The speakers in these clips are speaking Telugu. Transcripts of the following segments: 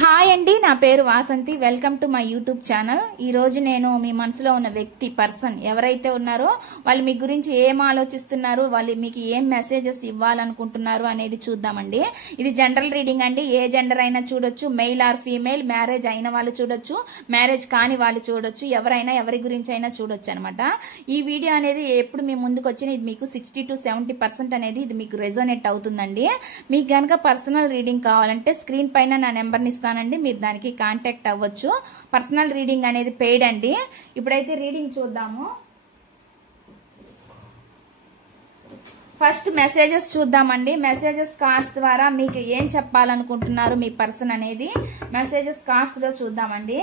హాయ్ అండి, నా పేరు Vasanthi. Welcome to my YouTube channel. ఈరోజు నేను మీ మనసులో ఉన్న వ్యక్తి పర్సన్ ఎవరైతే ఉన్నారో వాళ్ళు మీ గురించి ఏం ఆలోచిస్తున్నారు, వాళ్ళు మీకు ఏం మెసేజెస్ ఇవ్వాలనుకుంటున్నారు అనేది చూద్దామండి. ఇది జనరల్ రీడింగ్ అండి. ఏ జెండర్ అయినా చూడొచ్చు, మెయిల్ ఆర్ ఫీమేల్, మ్యారేజ్ అయిన వాళ్ళు చూడొచ్చు, మ్యారేజ్ కాని వాళ్ళు చూడొచ్చు, ఎవరైనా ఎవరి గురించి అయినా చూడొచ్చు అనమాట. ఈ వీడియో అనేది ఎప్పుడు మీ ముందుకు వచ్చిన ఇది మీకు 60 to 70% అనేది ఇది మీకు రెజోనేట్ అవుతుందండి. మీకు కనుక పర్సనల్ రీడింగ్ కావాలంటే స్క్రీన్ పైన నా నెంబర్ని ఇస్తానండి, మీరు దానికి కాంటాక్ట్ అవ్వచ్చు. పర్సనల్ రీడింగ్ అనేది పెయిడ్ అండి. ఇప్పుడైతే రీడింగ్ చూద్దాము. ఫస్ట్ మెసేజెస్ చూద్దామండి. మెసేజెస్ కార్డ్స్ ద్వారా మీకు ఏం చెప్పాలనుకుంటున్నారు మీ పర్సన్ అనేది మెసేజెస్ కార్డ్స్ లో చూద్దామండి.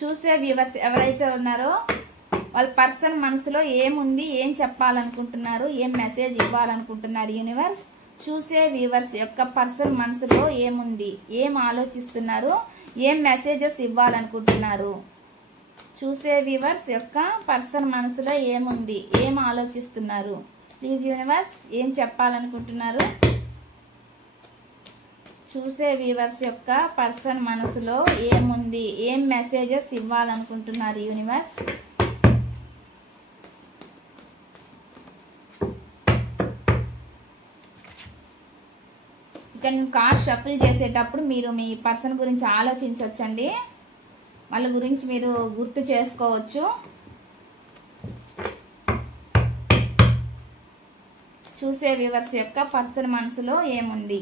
చూసే వ్యూవర్స్ ఎవరైతే ఉన్నారో వాళ్ళ పర్సన్ మనసులో ఏముంది, ఏం చెప్పాలనుకుంటున్నారు, ఏం మెసేజ్ ఇవ్వాలనుకుంటున్నారు యూనివర్స్. చూసే వ్యూవర్స్ యొక్క పర్సన్ మనసులో ఏముంది, ఏం ఆలోచిస్తున్నారు, ఏం మెసేజెస్ ఇవ్వాలనుకుంటున్నారు. చూసే వ్యూవర్స్ యొక్క పర్సన్ మనసులో ఏముంది, ఏం ఆలోచిస్తున్నారు. ప్లీజ్ యూనివర్స్ ఏం చెప్పాలనుకుంటున్నారు. చూసే వ్యూవర్స్ యొక్క పర్సన్ మనసులో ఏముంది, ఏం మెసేజెస్ ఇవ్వాలనుకుంటున్నారు యూనివర్స్. ఇక్కడ నేను కార్డ్ షఫిల్ చేసేటప్పుడు మీరు మీ పర్సన్ గురించి ఆలోచించవచ్చండి, వాళ్ళ గురించి మీరు గుర్తు చేసుకోవచ్చు. చూసే వ్యూవర్స్ యొక్క పర్సన్ మనసులో ఏముంది.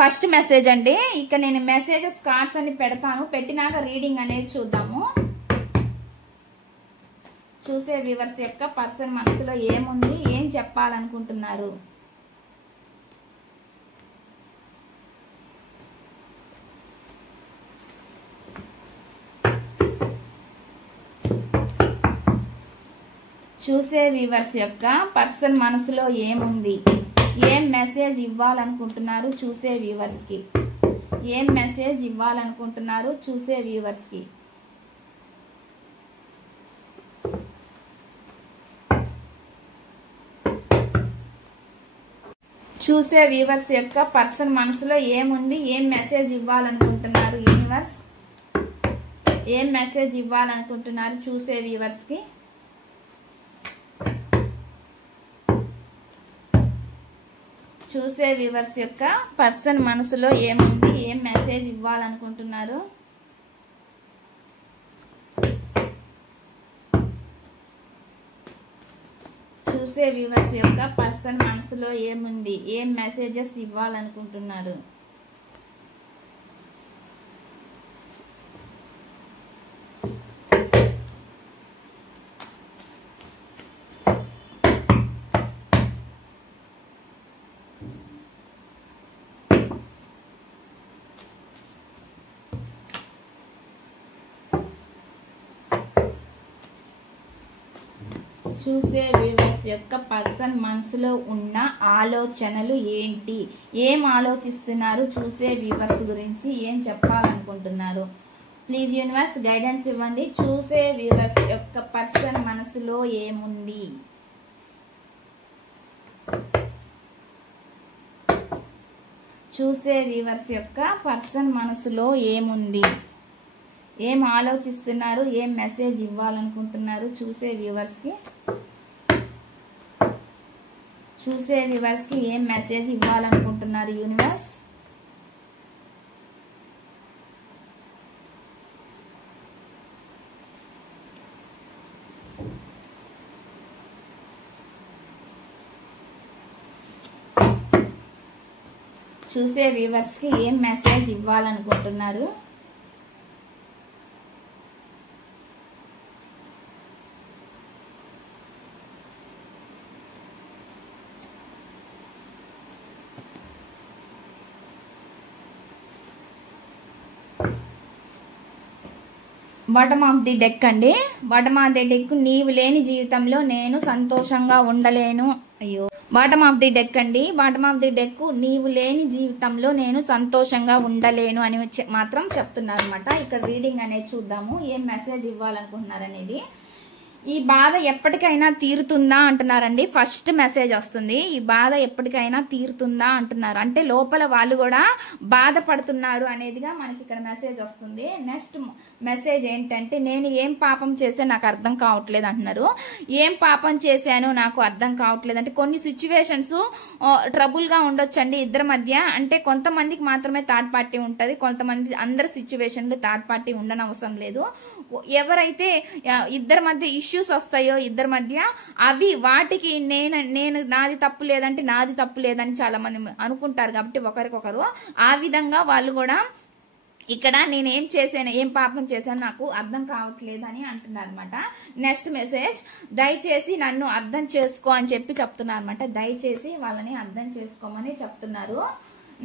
ఫస్ట్ మెసేజ్ అండి. ఇక నేను మెసేజెస్ కార్డ్స్ అని పెడతాను, పెట్టినాక రీడింగ్ అనేది చూద్దాము. చూసే వ్యూవర్స్ యొక్క పర్సన్ మనసులో ఏముంది, ఏం చెప్పాలనుకుంటున్నారు. చూసే వ్యూవర్స్ యొక్క పర్సన్ మనసులో ఏముంది, ఏం మెసేజ్ ఇవ్వాలనుకుంటున్నారు చూసే వ్యూవర్స్ కి, ఏం మెసేజ్ ఇవ్వాలనుకుంటున్నారు చూసే వ్యూవర్స్ కి. చూసే వ్యూవర్స్ యొక్క పర్సన్ మనసులో ఏముంది, ఏం మెసేజ్ ఇవ్వాలనుకుంటున్నారు యూనివర్స్, ఏం మెసేజ్ ఇవ్వాలనుకుంటున్నారు చూసే వ్యూవర్స్ కి. చూసే వ్యూవర్స్ యొక్క పర్సన్ మనసులో ఏముంది, ఏం మెసేజ్ ఇవ్వాలనుకుంటున్నారు. చూసే వ్యూవర్స్ యొక్క పర్సన్ మనసులో ఏముంది, ఏం మెసేజెస్ ఇవ్వాలనుకుంటున్నారు. చూసే వ్యూవర్స్ యొక్క పర్సన్ మనసులో ఉన్న ఆలోచనలు ఏంటి, ఏం ఆలోచిస్తున్నారు చూసే వ్యూవర్స్ గురించి, ఏం చెప్పాలనుకుంటున్నారు. ప్లీజ్ యూనివర్స్ గైడెన్స్ ఇవ్వండి. చూసే వ్యూవర్స్ యొక్క పర్సన్ మనసులో ఏముంది. చూసే వ్యూవర్స్ యొక్క పర్సన్ మనసులో ఏముంది, ఏం ఆలోచిస్తున్నారు, ఏం మెసేజ్ ఇవ్వాలనుకుంటున్నారు చూసే వ్యూవర్స్ కి. చూసే వ్యూవర్స్ కి ఏం మెసేజ్ ఇవ్వాలనుకుంటున్నారు యూనివర్స్. చూసే వ్యూవర్స్ కి ఏం మెసేజ్ ఇవ్వాలనుకుంటున్నారు. బాటమ్ ఆఫ్ ది డెక్ అండి. బాటమ్ ఆఫ్ ది డెక్ నీవు లేని జీవితంలో నేను సంతోషంగా ఉండలేను. అయ్యో, బాటమ్ ఆఫ్ ది డెక్ అండి. బాటమ్ ఆఫ్ ది డెక్ నీవు లేని జీవితంలో నేను సంతోషంగా ఉండలేను అని మాత్రం చెప్తున్నారు అనమాట. ఇక్కడ రీడింగ్ అనేది చూద్దాము, ఏం మెసేజ్ ఇవ్వాలనుకుంటున్నారు అనేది. ఈ బాధ ఎప్పటికైనా తీరుతుందా అంటున్నారండి. ఫస్ట్ మెసేజ్ వస్తుంది, ఈ బాధ ఎప్పటికైనా తీరుతుందా అంటున్నారు. అంటే లోపల వాళ్ళు కూడా బాధపడుతున్నారు అనేదిగా మనకి ఇక్కడ మెసేజ్ వస్తుంది. నెక్స్ట్ మెసేజ్ ఏంటంటే, నేను ఏం పాపం చేసే నాకు అర్థం కావట్లేదు అంటున్నారు. ఏం పాపం చేశాను నాకు అర్థం కావట్లేదు అంటే కొన్ని సిచ్యువేషన్స్ ట్రబుల్ గా ఉండొచ్చండి ఇద్దరి మధ్య. అంటే కొంతమందికి మాత్రమే థర్డ్ పార్టీ ఉంటుంది, కొంతమంది అందరి సిచ్యువేషన్లు థర్డ్ పార్టీ ఉండనవసరం లేదు. ఎవరైతే ఇద్దరి మధ్య ఇష్యూస్ వస్తాయో ఇద్దరి మధ్య, అవి వాటికి నేను నాది తప్పు లేదంటే నాది తప్పు లేదని చాలా మంది అనుకుంటారు కాబట్టి ఒకరికొకరు ఆ విధంగా వాళ్ళు కూడా ఇక్కడ నేను ఏం చేశాను, ఏం పాపం చేశాను నాకు అర్థం కావట్లేదు అని అంటున్నారు అనమాట. నెక్స్ట్ మెసేజ్, దయచేసి నన్ను అర్థం చేసుకో అని చెప్పి చెప్తున్నారు అనమాట. దయచేసి వాళ్ళని అర్థం చేసుకోమని చెప్తున్నారు.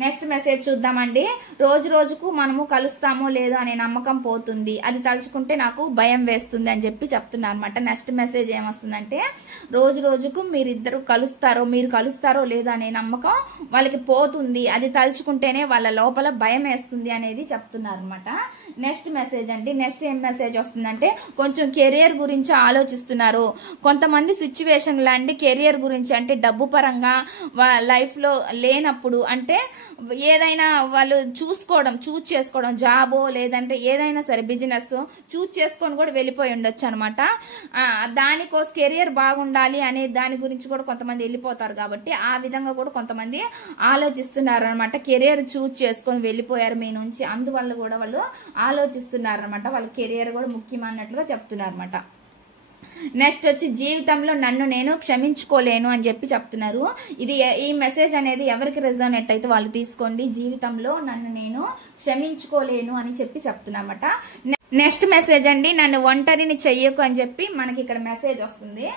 నెక్స్ట్ మెసేజ్ చూద్దామండి. రోజు రోజుకు మనము కలుస్తామో లేదో అనే నమ్మకం పోతుంది, అది తలుచుకుంటే నాకు భయం వేస్తుంది అని చెప్పి చెప్తున్నారు అనమాట. నెక్స్ట్ మెసేజ్ ఏమొస్తుందంటే, రోజు రోజుకు మీరు కలుస్తారో లేదో అనే నమ్మకం వాళ్ళకి పోతుంది, అది తలుచుకుంటేనే వాళ్ళ లోపల భయం వేస్తుంది అనేది చెప్తున్నారు అనమాట. నెక్స్ట్ మెసేజ్ అండి. నెక్స్ట్ ఏం మెసేజ్ వస్తుందంటే, కొంచెం కెరియర్ గురించి ఆలోచిస్తున్నారు. కొంతమంది సిచ్యువేషన్లు అండి కెరియర్ గురించి, అంటే డబ్బు పరంగా లైఫ్ లో లేనప్పుడు, అంటే ఏదైనా వాళ్ళు చూస్ చేసుకోవడం జాబో లేదంటే ఏదైనా సరే బిజినెస్ చూస్ చేసుకొని కూడా వెళ్ళిపోయి ఉండొచ్చు అనమాట. దానికోసం కెరియర్ బాగుండాలి అనే దాని గురించి కూడా కొంతమంది వెళ్ళిపోతారు కాబట్టి ఆ విధంగా కూడా కొంతమంది ఆలోచిస్తున్నారు అనమాట. కెరియర్ చూస్ చేసుకొని వెళ్ళిపోయారు మీ నుంచి, అందువల్ల కూడా వాళ్ళు ఆలోచిస్తున్నారు అనమాట. వాళ్ళ కెరియర్ కూడా ముఖ్యం అన్నట్లుగా చెప్తున్నారు అనమాట. నెక్స్ట్ వచ్చి, జీవితంలో నన్ను నేను క్షమించుకోలేను అని చెప్పి చెప్తున్నారు. ఈ మెసేజ్ అనేది ఎవరికి రెజోనేట్ అయితే వాళ్ళు తీసుకోండి. జీవితంలో నన్ను నేను క్షమించుకోలేను అని చెప్పి చెప్తున్నమాట. నెక్స్ట్ మెసేజ్ అండి, నన్ను ఒంటరిని చెయ్యకు అని చెప్పి మనకి ఇక్కడ మెసేజ్ వస్తుంది.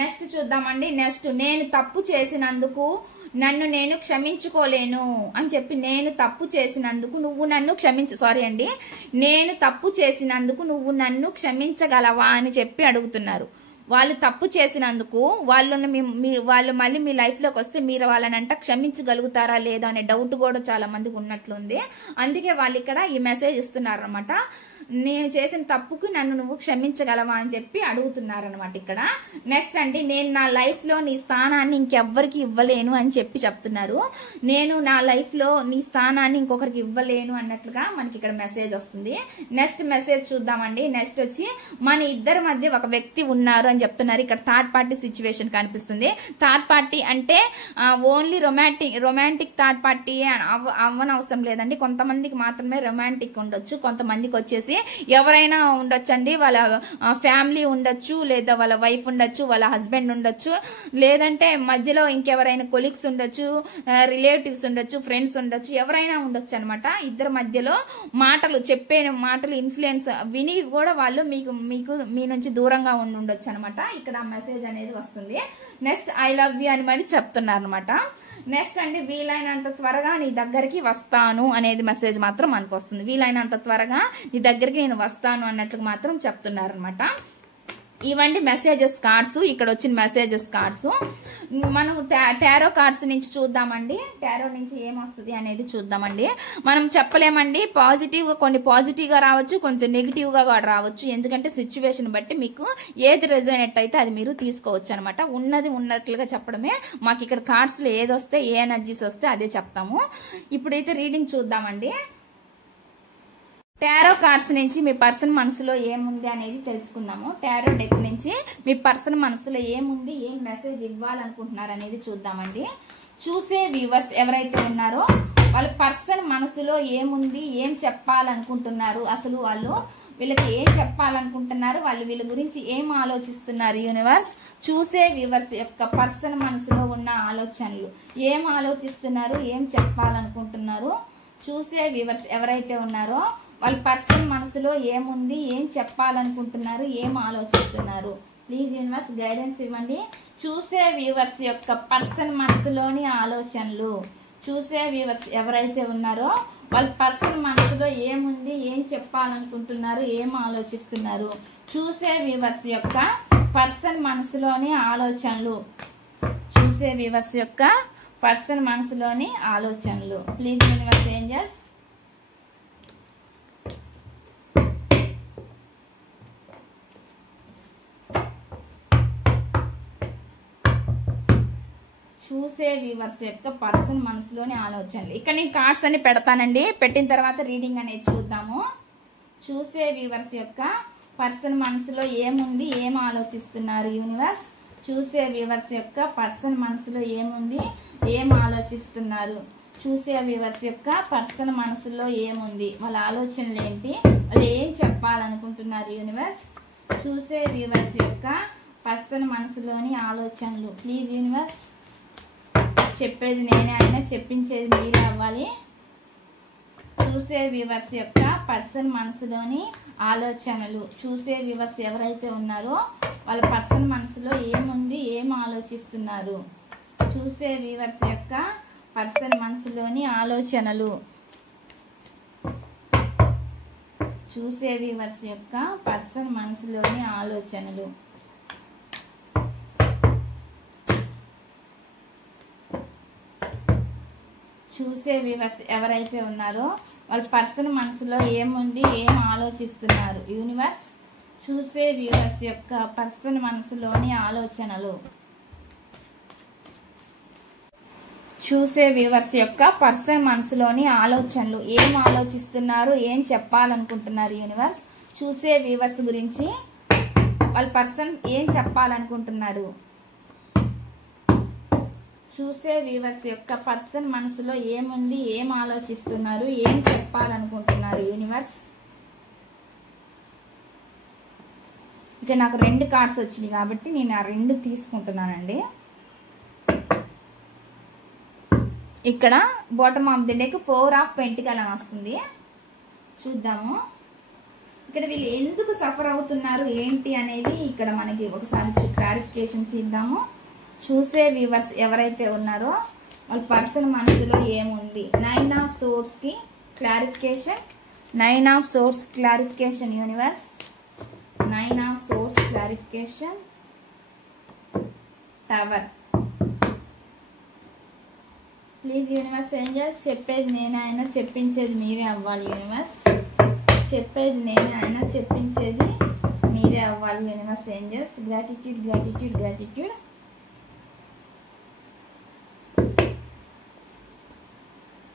నెక్స్ట్ చూద్దామండి. నెక్స్ట్, నేను తప్పు చేసినందుకు నన్ను నేను క్షమించుకోలేను అని చెప్పి, నేను తప్పు చేసినందుకు నువ్వు నన్ను నేను తప్పు చేసినందుకు నువ్వు నన్ను క్షమించగలవా అని చెప్పి అడుగుతున్నారు. వాళ్ళు తప్పు చేసినందుకు వాళ్ళు మళ్ళీ మీ లైఫ్ లోకి వస్తే మీరు వాళ్ళనంట క్షమించగలుగుతారా లేదా అనే డౌట్ కూడా చాలా మందికి ఉన్నట్లుంది. అందుకే వాళ్ళు ఇక్కడ ఈ మెసేజ్ ఇస్తున్నారు అనమాట. నేను చేసిన తప్పుకు నన్ను నువ్వు క్షమించగలవా అని చెప్పి అడుగుతున్నారనమాట ఇక్కడ. నెక్స్ట్ అండి, నేను నా లైఫ్ లో నీ స్థానాన్ని ఇంకెవ్వరికి ఇవ్వలేను అని చెప్పి చెప్తున్నారు. నేను నా లైఫ్ లో నీ స్థానాన్ని ఇంకొకరికి ఇవ్వలేను అన్నట్లుగా మనకి ఇక్కడ మెసేజ్ వస్తుంది. నెక్స్ట్ మెసేజ్ చూద్దామండి. నెక్స్ట్ వచ్చి, మన ఇద్దరి మధ్య ఒక వ్యక్తి ఉన్నారు అని చెప్తున్నారు. ఇక్కడ థర్డ్ పార్టీ సిచ్యువేషన్ కనిపిస్తుంది. థర్డ్ పార్టీ అంటే ఓన్లీ రొమాంటిక్ థర్డ్ పార్టీ అవ్వనవసరం లేదండి. కొంతమందికి మాత్రమే రొమాంటిక్ ఉండొచ్చు, కొంతమందికి వచ్చేసి ఎవరైనా ఉండొచ్చండి. వాళ్ళ ఫ్యామిలీ ఉండొచ్చు, లేదా వాళ్ళ వైఫ్ ఉండొచ్చు, వాళ్ళ హస్బెండ్ ఉండొచ్చు, లేదంటే మధ్యలో ఇంకెవరైనా కొలీగ్స్ ఉండొచ్చు, రిలేటివ్స్ ఉండొచ్చు, ఫ్రెండ్స్ ఉండొచ్చు, ఎవరైనా ఉండొచ్చు అనమాట. ఇద్దరు మధ్యలో చెప్పే మాటలు ఇన్ఫ్లుయెన్స్ విని కూడా వాళ్ళు మీ నుంచి దూరంగా ఉండొచ్చు అనమాట. ఇక్కడ మెసేజ్ అనేది వస్తుంది. నెక్స్ట్, ఐ లవ్ యూ అని మరి చెప్తున్నారు అనమాట. నెక్స్ట్ అండి, వీలైనంత త్వరగా నీ దగ్గరికి వస్తాను అనేది మెసేజ్ మాత్రం మనకు వస్తుంది. వీలైనంత త్వరగా నీ దగ్గరికి నేను వస్తాను అన్నట్లు మాత్రం చెప్తున్నారు అనమాట. ఇవండి మెసేజెస్ కార్డ్స్. ఇక్కడ వచ్చిన మెసేజెస్ కార్డ్స్ మనం టారో కార్డ్స్ నుంచి చూద్దామండి. టారో నుంచి ఏమొస్తుంది అనేది చూద్దామండి. మనం చెప్పలేమండి, కొన్ని పాజిటివ్ గా రావచ్చు, కొంచెం నెగిటివ్ గా కూడా రావచ్చు. ఎందుకంటే సిచ్యువేషన్ బట్టి మీకు ఏది రెజోనేట్ అయితే అది మీరు తీసుకోవచ్చు అనమాట. ఉన్నది ఉన్నట్లుగా చెప్పడమే మాకు ఇక్కడ కార్డ్స్ లో ఏది వస్తే, ఏ ఎనర్జీస్ వస్తే అదే చెప్తాము. ఇప్పుడైతే రీడింగ్ చూద్దామండి. టారో కార్డ్స్ నుంచి మీ పర్సన్ మనసులో ఏముంది అనేది తెలుసుకుందాము. టారో డెక్ నుంచి మీ పర్సన్ మనసులో ఏముంది, ఏం మెసేజ్ ఇవ్వాలనుకుంటున్నారు అనేది చూద్దామండి. చూసే వ్యూవర్స్ ఎవరైతే ఉన్నారో వాళ్ళ పర్సన్ మనసులో ఏముంది, ఏం చెప్పాలనుకుంటున్నారు, అసలు వీళ్ళకి ఏం చెప్పాలనుకుంటున్నారు, వీళ్ళ గురించి ఏం ఆలోచిస్తున్నారు. యూనివర్స్, చూసే వ్యూవర్స్ యొక్క పర్సన్ మనసులో ఉన్న ఆలోచనలు ఏం ఆలోచిస్తున్నారు, ఏం చెప్పాలనుకుంటున్నారు. చూసే వ్యూవర్స్ ఎవరైతే ఉన్నారో వాళ్ళ పర్సన్ మనసులో ఏముంది, ఏం చెప్పాలనుకుంటున్నారు, ఏం ఆలోచిస్తున్నారు. ప్లీజ్ యూనివర్స్ గైడెన్స్ ఇవ్వండి. చూసే వ్యూవర్స్ యొక్క పర్సన్ మనసులోని ఆలోచనలు. చూసే వ్యూవర్స్ ఎవరైతే ఉన్నారో వాళ్ళ పర్సన్ మనసులో ఏముంది, ఏం చెప్పాలనుకుంటున్నారు, ఏం ఆలోచిస్తున్నారు. చూసే వ్యూవర్స్ యొక్క పర్సన్ మనసులోని ఆలోచనలు. చూసే వ్యూవర్స్ యొక్క పర్సన్ మనసులోని ఆలోచనలు. Please universe angels. చూసే వ్యూవర్స్ యొక్క పర్సన్ మనసులోని ఆలోచనలు. ఇక్కడ నేను కార్డ్స్ అన్ని పెడతానండి, పెట్టిన తర్వాత రీడింగ్ అనేది చూద్దాము. చూసే వ్యూవర్స్ యొక్క పర్సన్ మనసులో ఏముంది, ఏం ఆలోచిస్తున్నారు యూనివర్స్. చూసే వ్యూవర్స్ యొక్క పర్సన్ మనసులో ఏముంది, ఏం ఆలోచిస్తున్నారు. చూసే వ్యూవర్స్ యొక్క పర్సన్ మనసులో ఏముంది, వాళ్ళ ఆలోచనలు ఏంటి, వాళ్ళు ఏం చెప్పాలనుకుంటున్నారు యూనివర్స్. చూసే వ్యూవర్స్ యొక్క పర్సన్ మనసులోని ఆలోచనలు. ప్లీజ్ యూనివర్స్, చెప్పేది నేనే అయినా చెప్పించేది మీరే అవ్వాలి. చూసే వ్యూవర్స్ యొక్క పర్సన్ మనసులోని ఆలోచనలు. చూసే వ్యూవర్స్ ఎవరైతే ఉన్నారో వాళ్ళ పర్సన్ మనసులో ఏముంది, ఏం ఆలోచిస్తున్నారు. చూసే వ్యూవర్స్ యొక్క పర్సన్ మనసులోని ఆలోచనలు. చూసే వ్యూవర్స్ యొక్క పర్సన్ మనసులోని ఆలోచనలు. చూసే వ్యూవర్స్ ఎవరైతే ఉన్నారో వాళ్ళ పర్సన్ మనసులో ఏముంది, ఏం ఆలోచిస్తున్నారు యూనివర్స్. చూసే వ్యూవర్స్ యొక్క పర్సన్ మనసులోని ఆలోచనలు. చూసే వ్యూవర్స్ యొక్క పర్సన్ మనసులోని ఆలోచనలు. ఏం ఆలోచిస్తున్నారు, ఏం చెప్పాలనుకుంటున్నారు యూనివర్స్. చూసే వ్యూవర్స్ గురించి వాళ్ళ పర్సన్ ఏం చెప్పాలనుకుంటున్నారు. చూసే వ్యూవర్స్ యొక్క పర్సన్ మనసులో ఏముంది, ఏం ఆలోచిస్తున్నారు, ఏం చెప్పాలనుకుంటున్నారు యూనివర్స్. ఇక నాకు 2 కార్డ్స్ వచ్చినాయి కాబట్టి నేను ఆ 2 తీసుకుంటున్నానండి. ఇక్కడ bottom of the deck 4 of pentacle అని వస్తుంది. చూద్దాము ఇక్కడ వీళ్ళు ఎందుకు సఫర్ అవుతున్నారు ఏంటి అనేది ఇక్కడ మనకి ఒకసారి క్లారిఫికేషన్ తీద్దాము. చూసే వ్యూవర్స్ ఎవరైతే ఉన్నారో వాళ్ళ పర్సన్ మనసులో ఏముంది. 9 ఆఫ్ సోర్స్ కి clarification. 9 of swords clarification universe. 9 of swords clarification. Tower. Please universe angels, చెప్పేది నేనే అయినా చెప్పించేది మీరే అవ్వాలి యూనివర్స్. చెప్పేది నేనే అయినా చెప్పించేది మీరే అవ్వాలి universe angels. Gratitude, gratitude, gratitude.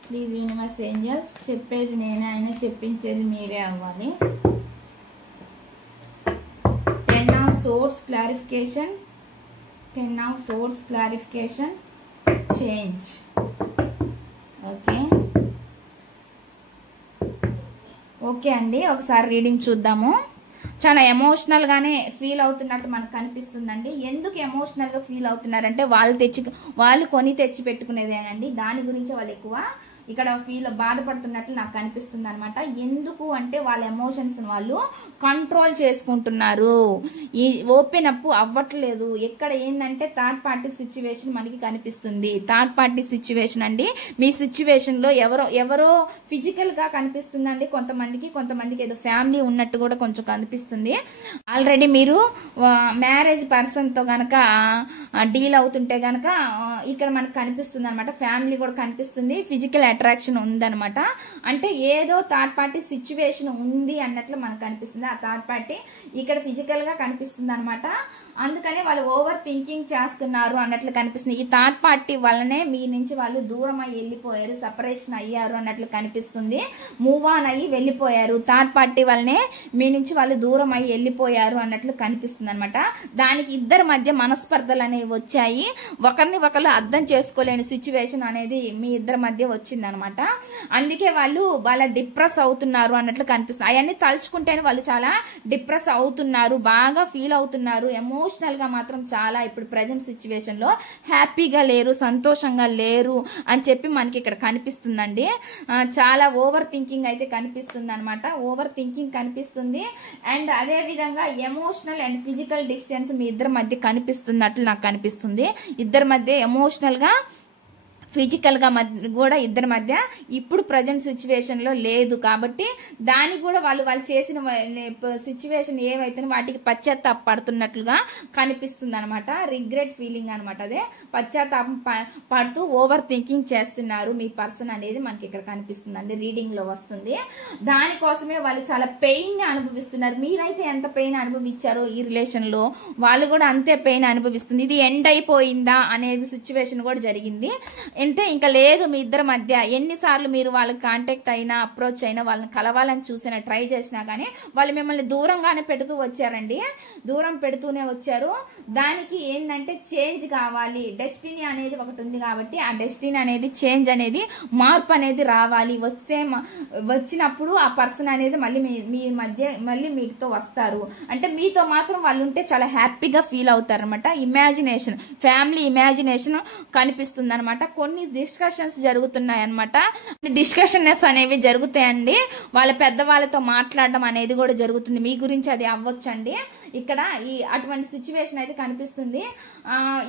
Please universe angels, చెప్పేది నేనే అయినా చెప్పించేది మీరే అవ్వాలి. 10 of swords clarification. 10 of swords clarification. Change. Okay అండి, ఒకసారి రీడింగ్ చూద్దాము. చాలా ఎమోషనల్ గానే ఫీల్ అవుతున్నట్టు మనకు కనిపిస్తుందండి. ఎందుకు ఎమోషనల్ గా ఫీల్ అవుతున్నారంటే వాళ్ళు కొని తెచ్చి పెట్టుకునేదేనండి. దాని గురించి వాళ్ళు ఎక్కువ ఇక్కడ బాధపడుతున్నట్లు నాకు కనిపిస్తుంది అనమాట. ఎందుకు అంటే వాళ్ళ ఎమోషన్స్ వాళ్ళు కంట్రోల్ చేసుకుంటున్నారు. ఈ ఓపెన్ అప్ అవ్వట్లేదు. ఎక్కడ ఏంటంటే థర్డ్ పార్టీ సిచ్యువేషన్ మనకి కనిపిస్తుంది. థర్డ్ పార్టీ సిచ్యువేషన్ అండి. మీ సిచ్యువేషన్ లో ఎవరో ఫిజికల్ గా కనిపిస్తుందండి కొంతమందికి ఏదో ఫ్యామిలీ ఉన్నట్టు కూడా కొంచెం కనిపిస్తుంది. ఆల్రెడీ మీరు మ్యారేజ్ పర్సన్ తో గనక డీల్ అవుతుంటే గనక ఇక్కడ మనకు కనిపిస్తుంది అనమాట. ఫ్యామిలీ కూడా కనిపిస్తుంది, ఫిజికల్ అట్రాక్షన్ ఉందన్నమాట. అంటే ఏదో థర్డ్ పార్టీ సిచ్యువేషన్ ఉంది అన్నట్లు మనకు కనిపిస్తుంది. ఆ థర్డ్ పార్టీ ఇక్కడ ఫిజికల్ గా కనిపిస్తుంది అనమాట. అందుకని వాళ్ళు ఓవర్ థింకింగ్ చేస్తున్నారు అన్నట్లు కనిపిస్తుంది. ఈ థర్డ్ పార్టీ వల్లనే మీ నుంచి వాళ్ళు దూరం అయ్యి వెళ్ళిపోయారు, సపరేషన్ అయ్యారు అన్నట్లు కనిపిస్తుంది. మూవ్ ఆన్ అయ్యి వెళ్ళిపోయారు. థర్డ్ పార్టీ వల్లనే మీ నుంచి వాళ్ళు దూరం అయ్యి వెళ్ళిపోయారు అన్నట్లు కనిపిస్తుంది అనమాట. దానికి ఇద్దరి మధ్య మనస్పర్ధలు అనేవి వచ్చాయి. ఒకరిని ఒకరు అర్థం చేసుకోలేని సిచ్యువేషన్ అనేది మీ ఇద్దరి మధ్య వచ్చిందనమాట. అందుకే వాళ్ళు డిప్రెస్ అవుతున్నారు అన్నట్లు కనిపిస్తుంది. అవన్నీ తలుచుకుంటేనే వాళ్ళు చాలా డిప్రెస్ అవుతున్నారు, బాగా ఫీల్ అవుతున్నారు. ఎమోషనల్ గా మాత్రం చాలా ఇప్పుడు ప్రెజెంట్ సిచ్యువేషన్ లో హ్యాపీగా లేరు, సంతోషంగా లేరు అని చెప్పి మనకి ఇక్కడ కనిపిస్తుందండి. చాలా ఓవర్ థింకింగ్ అయితే కనిపిస్తుంది అనమాట. ఓవర్ థింకింగ్ కనిపిస్తుంది. అండ్ అదే విధంగా ఎమోషనల్ అండ్ ఫిజికల్ డిస్టెన్స్ మీ ఇద్దరి మధ్య కనిపిస్తున్నట్లు నాకు కనిపిస్తుంది. ఇద్దరి మధ్య ఎమోషనల్ గా ఫిజికల్గా కూడా ఇద్దరి మధ్య ఇప్పుడు ప్రజెంట్ సిచ్యువేషన్లో లేదు. కాబట్టి దానికి కూడా వాళ్ళు చేసిన సిచ్యువేషన్ ఏవైతే వాటికి పశ్చాత్తాప పడుతున్నట్లుగా కనిపిస్తుంది అనమాట. రిగ్రెట్ ఫీలింగ్ అనమాట. అదే పశ్చాత్తాపం పడుతూ ఓవర్ థింకింగ్ చేస్తున్నారు మీ పర్సన్ అనేది మనకి ఇక్కడ కనిపిస్తుంది అండి, రీడింగ్ లో వస్తుంది. దానికోసమే వాళ్ళు చాలా పెయిన్ ని అనుభవిస్తున్నారు. మీరైతే ఎంత పెయిన్ అనుభవించారో ఈ రిలేషన్ లో వాళ్ళు కూడా అంతే పెయిన్ అనుభవిస్తుంది. ఇది ఎండ్ అయిపోయిందా అనేది సిచ్యువేషన్ కూడా జరిగింది. అంటే ఇంకా లేదు మీ ఇద్దరి మధ్య. ఎన్నిసార్లు మీరు వాళ్ళకి కాంటాక్ట్ అయినా అప్రోచ్ అయినా వాళ్ళని కలవాలని చూసినా ట్రై చేసినా కానీ వాళ్ళు మిమ్మల్ని దూరంగానే పెడుతూ వచ్చారండి, దూరం పెడుతూనే వచ్చారు. దానికి ఏంటంటే చేంజ్ కావాలి, డెస్టినీ అనేది ఒకటి ఉంది కాబట్టి ఆ డెస్టినీ అనేది చేంజ్ అనేది మార్పు అనేది రావాలి. వచ్చినప్పుడు ఆ పర్సన్ అనేది మళ్ళీ మీ మధ్య మళ్ళీ మీతో వస్తారు. అంటే మీతో మాత్రం వాళ్ళు ఉంటే చాలా హ్యాపీగా ఫీల్ అవుతారు అనమాట. ఇమాజినేషన్, ఫ్యామిలీ ఇమాజినేషన్ కనిపిస్తుంది అనమాట. కొన్ని డిస్కషన్స్ జరుగుతున్నాయి అనమాట. డిస్కషన్స్ అనేవి జరుగుతాయండి. వాళ్ళ పెద్దవాళ్ళతో మాట్లాడడం అనేది కూడా జరుగుతుంది. మీ గురించి అది అవ్వచ్చండి. ఇక్కడ అటువంటి సిచ్యువేషన్ అయితే కనిపిస్తుంది.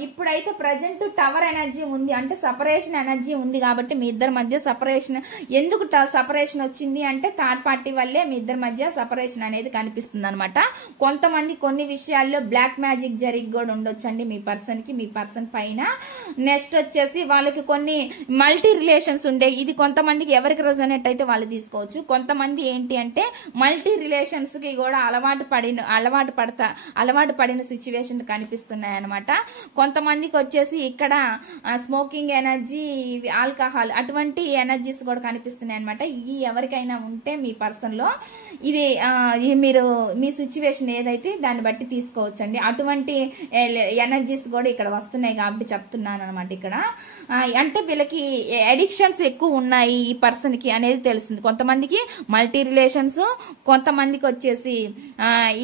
ఇప్పుడైతే ప్రజెంట్ టవర్ ఎనర్జీ ఉంది, అంటే సపరేషన్ ఎనర్జీ ఉంది. కాబట్టి మీ ఇద్దరి మధ్య సపరేషన్, ఎందుకు సపరేషన్ వచ్చింది అంటే థర్డ్ పార్టీ వల్లే మీ ఇద్దరి మధ్య సపరేషన్ అనేది కనిపిస్తుంది అనమాట. కొంతమంది కొన్ని విషయాల్లో బ్లాక్ మ్యాజిక్ జరిగి కూడా ఉండొచ్చండి మీ పర్సన్ కి, మీ పర్సన్ పైన. నెక్స్ట్ వచ్చేసి వాళ్ళకి కొన్ని మల్టీ రిలేషన్స్ ఉండే, ఇది కొంతమందికి ఎవరికి రెజొనేట్ అయితే వాళ్ళు తీసుకోవచ్చు. కొంతమంది ఏంటి అంటే మల్టీ రిలేషన్స్ కి కూడా అలవాటు పడిన సిచ్యువేషన్ కనిపిస్తున్నాయి అనమాట. కొంతమందికి వచ్చేసి ఇక్కడ స్మోకింగ్ ఎనర్జీ, ఆల్కహాల్ అటువంటి ఎనర్జీస్ కూడా కనిపిస్తున్నాయి అనమాట. ఈ ఎవరికైనా ఉంటే మీ పర్సన్ లో ఇది మీరు మీ సిచ్యువేషన్ ఏదైతే దాన్ని బట్టి తీసుకోవచ్చండి. అటువంటి ఎనర్జీస్ కూడా ఇక్కడ వస్తున్నాయి కాబట్టి చెప్తున్నాను అనమాట. ఇక్కడ అంటే వీళ్ళకి అడిక్షన్స్ ఎక్కువ ఉన్నాయి ఈ పర్సన్ కి అనేది తెలుస్తుంది. కొంతమందికి మల్టీ రిలేషన్స్, కొంతమందికి వచ్చేసి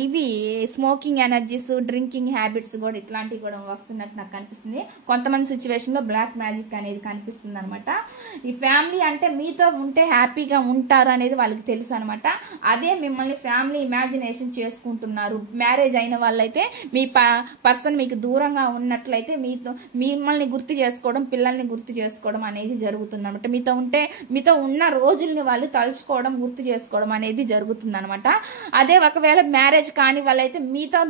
ఇవి స్మోకింగ్ ఎనర్జీస్, డ్రింకింగ్ హ్యాబిట్స్ కూడా ఇట్లాంటివి కూడా వస్తున్నట్టు నాకు కనిపిస్తుంది. కొంతమంది సిచ్యువేషన్ లో బ్లాక్ మ్యాజిక్ అనేది కనిపిస్తుంది అనమాట. ఈ ఫ్యామిలీ అంటే మీతో ఉంటే హ్యాపీగా ఉంటారు అనేది వాళ్ళకి తెలుసు అనమాట. అదే మిమ్మల్ని ఫ్యామిలీ ఇమాజినేషన్ చేసుకుంటున్నారు. మ్యారేజ్ అయిన వాళ్ళైతే మీ పర్సన్ మీకు దూరంగా ఉన్నట్లయితే మిమ్మల్ని గుర్తు చేసుకోవడం, పిల్లల్ని గుర్తు చేసుకోవడం అనేది జరుగుతుంది అనమాట. మీతో ఉన్న రోజుల్ని వాళ్ళు తలుచుకోవడం, గుర్తు చేసుకోవడం అనేది జరుగుతుంది అనమాట. అదే ఒకవేళ మ్యారేజ్ కాని వాళ్ళైతే మీతో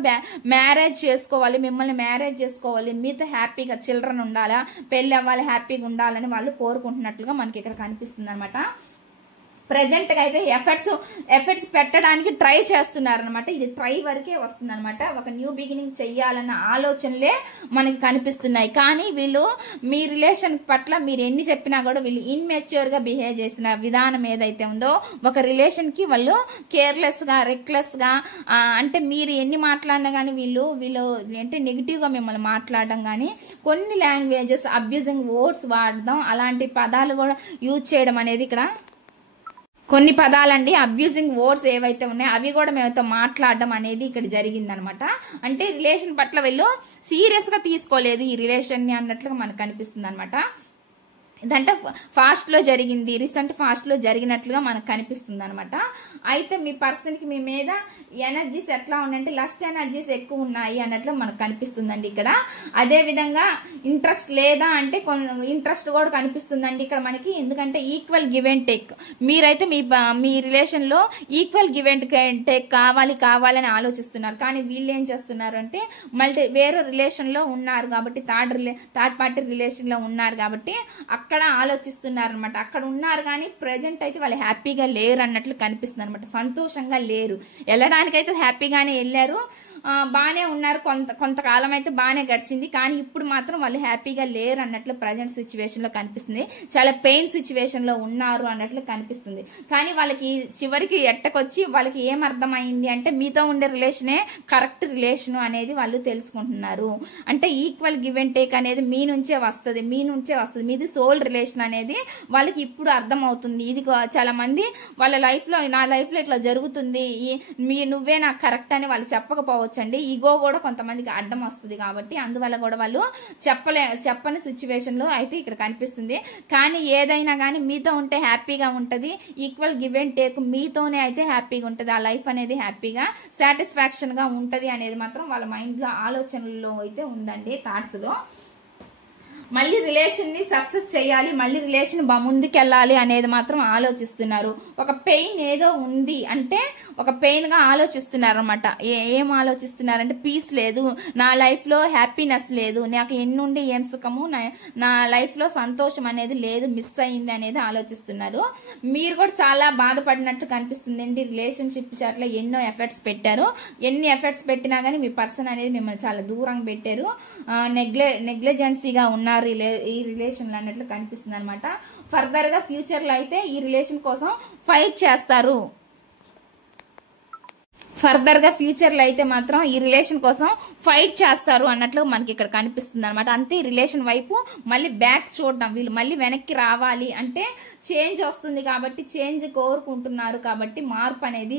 మ్యారేజ్ చేసుకోవాలి, మిమ్మల్ని మ్యారేజ్ చేసుకోవాలి, మీతో హ్యాపీగా చిల్డ్రన్ ఉండాలా, పెళ్లి అవ్వాలి, హ్యాపీగా ఉండాలని వాళ్ళు కోరుకుంటున్నట్లుగా మనకి ఇక్కడ కనిపిస్తుంది అనమాట. ప్రజెంట్ గా అయితే ఎఫర్ట్స్ పెట్టడానికి ట్రై చేస్తున్నారు అనమాట. ఇది ట్రై వరకే వస్తుంది అనమాట. ఒక న్యూ బిగినింగ్ చెయ్యాలన్న ఆలోచనలే మనకి కనిపిస్తున్నాయి. కానీ వీళ్ళు మీ రిలేషన్ పట్ల మీరు ఎన్ని చెప్పినా కూడా వీళ్ళు ఇన్మెచ్యూర్ గా బిహేవ్ చేసిన విధానం ఏదైతే ఉందో, ఒక రిలేషన్ కి వాళ్ళు కేర్లెస్ గా, రెక్లెస్ గా, అంటే మీరు ఎన్ని మాట్లాడినా కానీ వీళ్ళు అంటే నెగిటివ్ గా మిమ్మల్ని మాట్లాడడం కానీ, కొన్ని లాంగ్వేజెస్ అబ్యూజింగ్ వర్డ్స్ వాడడం, అలాంటి పదాలు కూడా యూజ్ చేయడం అనేది ఇక్కడ కొన్ని పదాలండి, అబ్యూజింగ్ వర్డ్స్ ఏవైతే ఉన్నాయో అవి కూడా మేమైతే మాట్లాడడం అనేది ఇక్కడ జరిగిందనమాట. అంటే రిలేషన్ పట్ల వీళ్ళు సీరియస్ గా తీసుకోలేదు ఈ రిలేషన్ ని అన్నట్లుగా మనకు కనిపిస్తుంది అనమాట. ఇదంటే ఫాస్ట్ లో జరిగింది, రీసెంట్ ఫాస్ట్ లో జరిగినట్లుగా మనకు కనిపిస్తుంది అనమాట. అయితే మీ పర్సన్ కి మీ మీద ఎనర్జీస్ ఎట్లా ఉన్నాయంటే లస్ట్ ఎనర్జీస్ ఎక్కువ ఉన్నాయి అన్నట్లు మనకు కనిపిస్తుందండి ఇక్కడ. అదే విధంగా ఇంట్రెస్ట్ లేదా అంటే ఇంట్రెస్ట్ కూడా కనిపిస్తుందండి ఇక్కడ మనకి. ఎందుకంటే ఈక్వల్ గివ్ అండ్ టేక్, మీరైతే మీ రిలేషన్ లో ఈక్వల్ గివ్ అండ్ టేక్ కావాలని ఆలోచిస్తున్నారు. కానీ వీళ్ళు ఏం చేస్తున్నారు అంటే వేరే రిలేషన్ లో ఉన్నారు కాబట్టి, థర్డ్ పార్టీ రిలేషన్ లో ఉన్నారు కాబట్టి అక్కడ ఆలోచిస్తున్నారు అనమాట. అక్కడ ఉన్నారు కానీ ప్రెజెంట్ అయితే వాళ్ళు హ్యాపీగా లేరు అన్నట్లు కనిపిస్తుంది అనమాట. సంతోషంగా లేరు. వెళ్ళడానికైతే హ్యాపీగానే వెళ్ళారు, బాగానే ఉన్నారు, కొంతకాలం అయితే బాగానే గడిచింది. కానీ ఇప్పుడు మాత్రం వాళ్ళు హ్యాపీగా లేరు అన్నట్లు ప్రజెంట్ సిచ్యువేషన్ లో కనిపిస్తుంది. చాలా పెయిన్ సిచ్యువేషన్ లో ఉన్నారు అన్నట్లు కనిపిస్తుంది. కానీ వాళ్ళకి చివరికి ఎట్టకొచ్చి వాళ్ళకి ఏం అర్థమైంది అంటే మీతో ఉండే రిలేషనే కరెక్ట్ రిలేషన్ అనేది వాళ్ళు తెలుసుకుంటున్నారు. అంటే ఈక్వల్ గివ్ అండ్ టేక్ అనేది మీ నుంచే వస్తుంది, మీది సోల్ రిలేషన్ అనేది వాళ్ళకి ఇప్పుడు అర్థం అవుతుంది. ఇది చాలా మంది వాళ్ళ లైఫ్ లో, నా లైఫ్ లో ఇట్లా జరుగుతుంది, నువ్వే నాకు కరెక్ట్ అని వాళ్ళు చెప్పకపోవచ్చు అండి. ఈగో కూడా కొంతమందికి అడ్డం వస్తుంది కాబట్టి అందువల్ల కూడా వాళ్ళు చెప్పని సిచ్యువేషన్ లో అయితే ఇక్కడ కనిపిస్తుంది. కానీ ఏదైనా కానీ మీతో ఉంటే హ్యాపీగా ఉంటది, ఈక్వల్ గివ్ అండ్ టేక్ మీతోనే అయితే హ్యాపీగా ఉంటది. ఆ లైఫ్ అనేది హ్యాపీగా సాటిస్ఫాక్షన్ గా ఉంటది అనేది మాత్రం వాళ్ళ మైండ్ లో, ఆలోచనల్లో అయితే ఉందండి, థాట్స్ లో. మళ్ళీ రిలేషన్ ని సక్సెస్ చేయాలి, మళ్ళీ రిలేషన్ ముందుకెళ్ళాలి అనేది మాత్రం ఆలోచిస్తున్నారు. ఒక పెయిన్ ఏదో ఉంది అంటే ఒక పెయిన్ గా ఆలోచిస్తున్నారు అనమాట. ఏం ఆలోచిస్తున్నారంటే పీస్ లేదు, నా లైఫ్ లో హ్యాపీనెస్ లేదు, నాకు ఎన్నుండి ఏం సుఖము, నా లైఫ్ లో సంతోషం అనేది లేదు, మిస్ అయింది అనేది ఆలోచిస్తున్నారు. మీరు కూడా చాలా బాధపడినట్టు కనిపిస్తుంది అండి. రిలేషన్షిప్ చాట్లో ఎన్నో ఎఫర్ట్స్ పెట్టారు, ఎన్ని ఎఫర్ట్స్ పెట్టినా గానీ మీ పర్సన్ అనేది మిమ్మల్ని చాలా దూరంగా పెట్టారు, నెగ్లిజెన్సీగా ఉన్నారు ఈ రిలేషన్ అన్నట్లు కనిపిస్తుంది అనమాట. ఫర్దర్ గా ఫ్యూచర్ లో అయితే ఈ రిలేషన్ కోసం ఫైట్ చేస్తారు. ఫర్దర్ గా ఫ్యూచర్ లో అయితే మాత్రం ఈ రిలేషన్ కోసం ఫైట్ చేస్తారు అన్నట్లు మనకి ఇక్కడ కనిపిస్తుంది అనమాట. అంతే, ఈ రిలేషన్ వైపు మళ్ళీ బ్యాక్ చూడడం, వీళ్ళు మళ్ళీ వెనక్కి రావాలి అంటే చేంజ్ వస్తుంది కాబట్టి, చేంజ్ కోరుకుంటున్నారు కాబట్టి మార్పు అనేది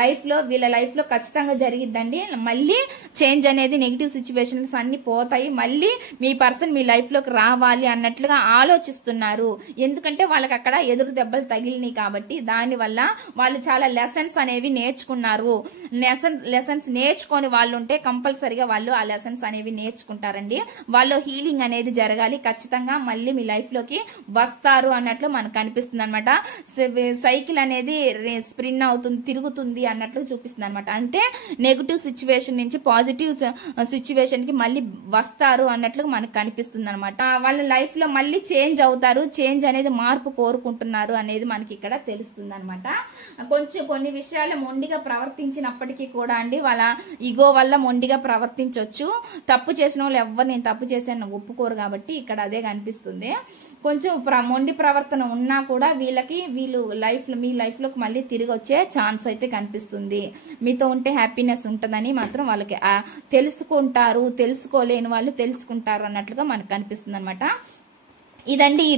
లైఫ్ లో వీళ్ళ లైఫ్ లో ఖచ్చితంగా జరిగిద్దండి. మళ్ళీ చేంజ్ అనేది, నెగిటివ్ సిచ్యువేషన్స్ అన్ని పోతాయి, మళ్ళీ మీ పర్సన్ మీ లైఫ్ లోకి రావాలి అన్నట్లుగా ఆలోచిస్తున్నారు. ఎందుకంటే వాళ్ళకి అక్కడ ఎదురు దెబ్బలు తగిలినాయి కాబట్టి దానివల్ల వాళ్ళు చాలా లెసన్స్ అనేవి నేర్చుకున్నారు. లెసన్స్ నేర్చుకొని వాళ్ళు ఉంటే కంపల్సరిగా వాళ్ళు ఆ లెసన్స్ అనేవి నేర్చుకుంటారండి. వాళ్ళు హీలింగ్ అనేది జరగాలి, ఖచ్చితంగా మళ్ళీ మీ లైఫ్ లోకి వస్తారు అన్నట్లు మనకు కనిపిస్తుంది అనమాట. సైకిల్ అనేది స్పిన్ అవుతుంది, తిరుగుతుంది అన్నట్లు చూపిస్తుంది అనమాట. అంటే నెగిటివ్ సిచ్యువేషన్ నుంచి పాజిటివ్ సిచ్యువేషన్ కి మళ్ళీ వస్తారు అన్నట్లు మనకు కనిపిస్తుంది అనమాట. వాళ్ళ లైఫ్ లో మళ్ళీ చేంజ్ అవుతారు, చేంజ్ అనేది మార్పు కోరుకుంటున్నారు అనేది మనకి ఇక్కడ తెలుస్తుంది అనమాట. కొన్ని విషయాలు మొండిగా ప్రవర్తించినప్పటికీ కూడా అండి, వాళ్ళ ఈగో వల్ల మొండిగా ప్రవర్తించవచ్చు. తప్పు చేసిన వాళ్ళు ఎవరు నేను తప్పు చేశాను ఒప్పుకోరు కాబట్టి ఇక్కడ అదే కనిపిస్తుంది. కొంచెం మొండి ప్రవర్తన ఉన్నా కూడా వీళ్ళు మీ లైఫ్ లోకి మళ్ళీ తిరిగి వచ్చే ఛాన్స్ అయితే కనిపిస్తుంది. మీతో ఉంటే హ్యాపీనెస్ ఉంటుందని మాత్రం వాళ్ళకి తెలుసుకుంటారు, తెలుసుకోలేని వాళ్ళు తెలుసుకుంటారు అన్నట్లుగా మనకు కనిపిస్తుంది అనమాట. ఇదండి ఈ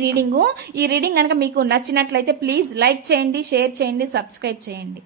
రీడింగ్ కనుక మీకు నచ్చినట్లయితే ప్లీజ్ లైక్ చేయండి, షేర్ చేయండి, సబ్స్క్రైబ్ చేయండి.